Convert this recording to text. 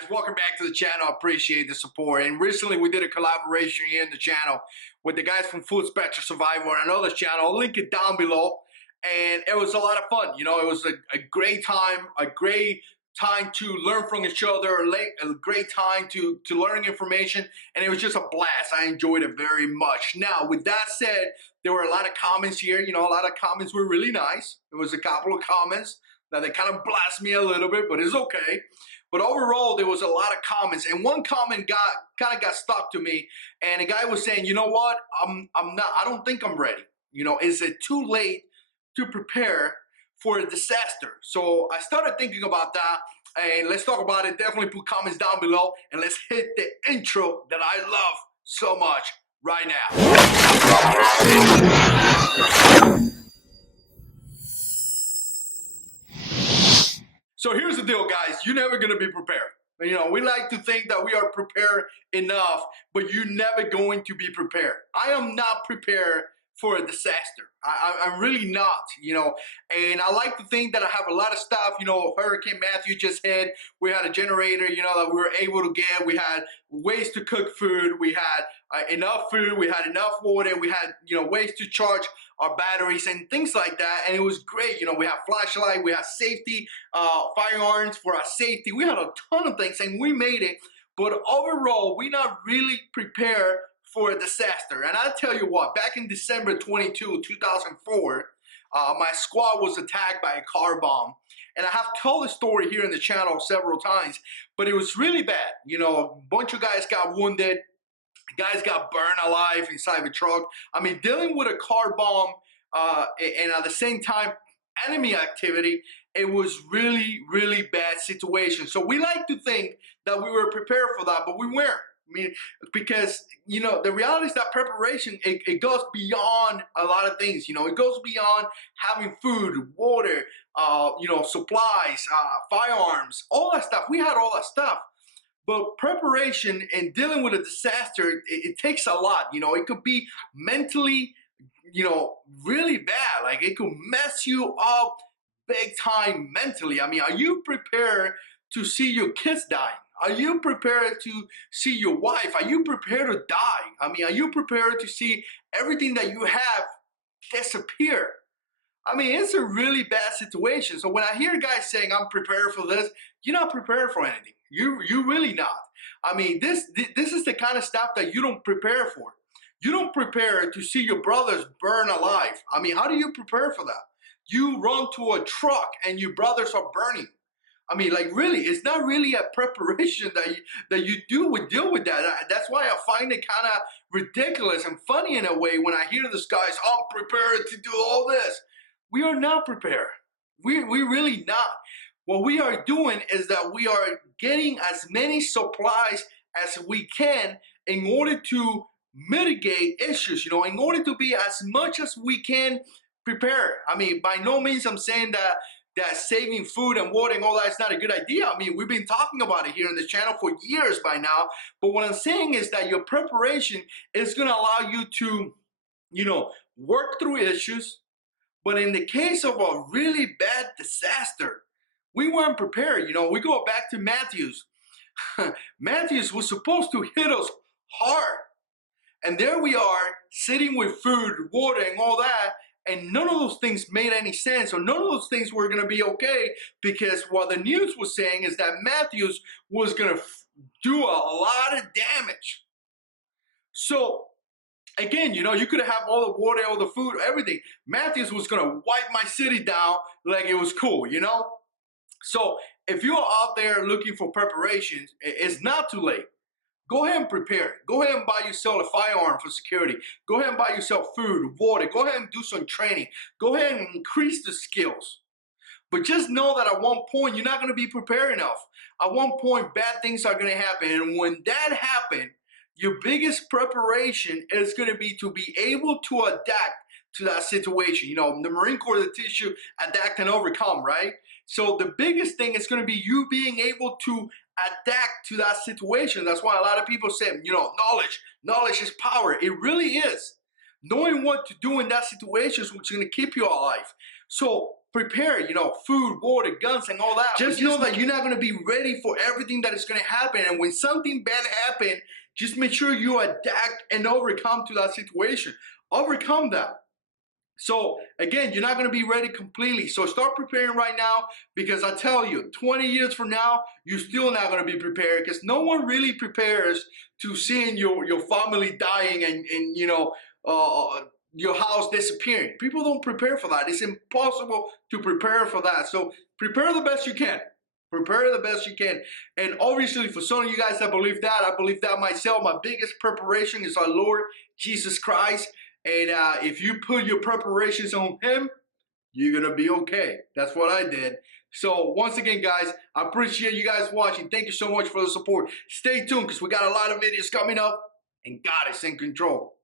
Guys, welcome back to the channel. I appreciate the support. And recently we did a collaboration here in the channel with the guys from Food Spectrum Survival and another channel. I'll link it down below. And it was a lot of fun. You know, it was a great time to learn from each other, a great time to learn information, and it was just a blast. I enjoyed it very much. Now, with that said, there were a lot of comments here. You know, a lot of comments were really nice. There was a couple of comments that they kind of blast me a little bit, but it's okay. But overall, there was a lot of comments, and one comment kind of got stuck to me. And the guy was saying, "You know what? I don't think I'm ready. You know, is it too late to prepare for a disaster?" So I started thinking about that, and let's talk about it. Definitely put comments down below, and let's hit the intro that I love so much right now. So here's the deal, guys. You're never going to be prepared. You know, we like to think that we are prepared enough, but you're never going to be prepared. I am not prepared for a disaster. I'm really not, you know, and I like to think that I have a lot of stuff. You know, Hurricane Matthew just hit. We had a generator, you know, that we were able to get. We had ways to cook food. We had enough food. We had enough water. We had, you know, ways to charge our batteries and things like that. And it was great. You know, we have flashlight. We have safety, firearms for our safety. We had a ton of things, and we made it. But overall, we're not really prepared for a disaster. And I tell you what, back in December 22, 2004, my squad was attacked by a car bomb. And I have told the story here in the channel several times, but it was really bad. You know, a bunch of guys got wounded. Guys got burned alive inside the truck. I mean, dealing with a car bomb and at the same time, enemy activity, it was really, really bad situation. So we like to think that we were prepared for that, but we weren't. I mean, because, you know, the reality is that preparation, it goes beyond a lot of things. You know, it goes beyond having food, water, you know, supplies, firearms, all that stuff. We had all that stuff. But preparation and dealing with a disaster, it takes a lot. You know, it could be mentally, you know, really bad. Like, it could mess you up big time mentally. I mean, are you prepared to see your kids dying? Are you prepared to see your wife? Are you prepared to die? I mean, are you prepared to see everything that you have disappear? I mean, it's a really bad situation. So when I hear guys saying, "I'm prepared for this," you're not prepared for anything. You're really not. I mean, this is the kind of stuff that you don't prepare for. You don't prepare to see your brothers burn alive. I mean, how do you prepare for that? You run to a truck and your brothers are burning. I mean, like, really, it's not really a preparation that you deal with that. That's why I find it kind of ridiculous and funny in a way when I hear this guy's, "I'm prepared to do all this." We are not prepared. We really not. What we are doing is that we are getting as many supplies as we can in order to mitigate issues, you know, in order to be as much as we can prepared. I mean, by no means I'm saying that saving food and water and all that is not a good idea. I mean, we've been talking about it here on the channel for years by now. But what I'm saying is that your preparation is going to allow you to, you know, work through issues. But in the case of a really bad disaster, we weren't prepared. You know, we go back to Matthews. Matthews was supposed to hit us hard. And there we are, sitting with food, water, and all that, and none of those things made any sense, or none of those things were going to be okay, because what the news was saying is that Matthews was going to do a lot of damage. So, again, you know, you could have all the water, all the food, everything. Matthews was going to wipe my city down like it was cool, you know? So, if you're out there looking for preparations, it's not too late. Go ahead and prepare. Go ahead and buy yourself a firearm for security. Go ahead and buy yourself food, water. Go ahead and do some training. Go ahead and increase the skills. But just know that at one point, you're not going to be prepared enough. At one point, bad things are going to happen. And when that happens, your biggest preparation is going to be able to adapt to that situation. You know, the Marine Corps, they teach you adapt and overcome, right? So the biggest thing is going to be you being able to adapt to that situation. That's why a lot of people say, you know, knowledge is power. It really is. Knowing what to do in that situation is what's going to keep you alive. So prepare, food, water, guns, and all that. Just know that you're not going to be ready for everything that is going to happen. And when something bad happens, just make sure you adapt and overcome to that situation. Overcome that. So again, you're not going to be ready completely. So start preparing right now, because I tell you, 20 years from now, you're still not going to be prepared, because no one really prepares to seeing your family dying and your house disappearing. People don't prepare for that. It's impossible to prepare for that. So prepare the best you can. Prepare the best you can. And obviously, for some of you guys that believe that, I believe that myself. My biggest preparation is our Lord Jesus Christ. And if you put your preparations on Him, you're going to be okay. That's what I did. So once again, guys, I appreciate you guys watching. Thank you so much for the support. Stay tuned, because we got a lot of videos coming up, and God is in control.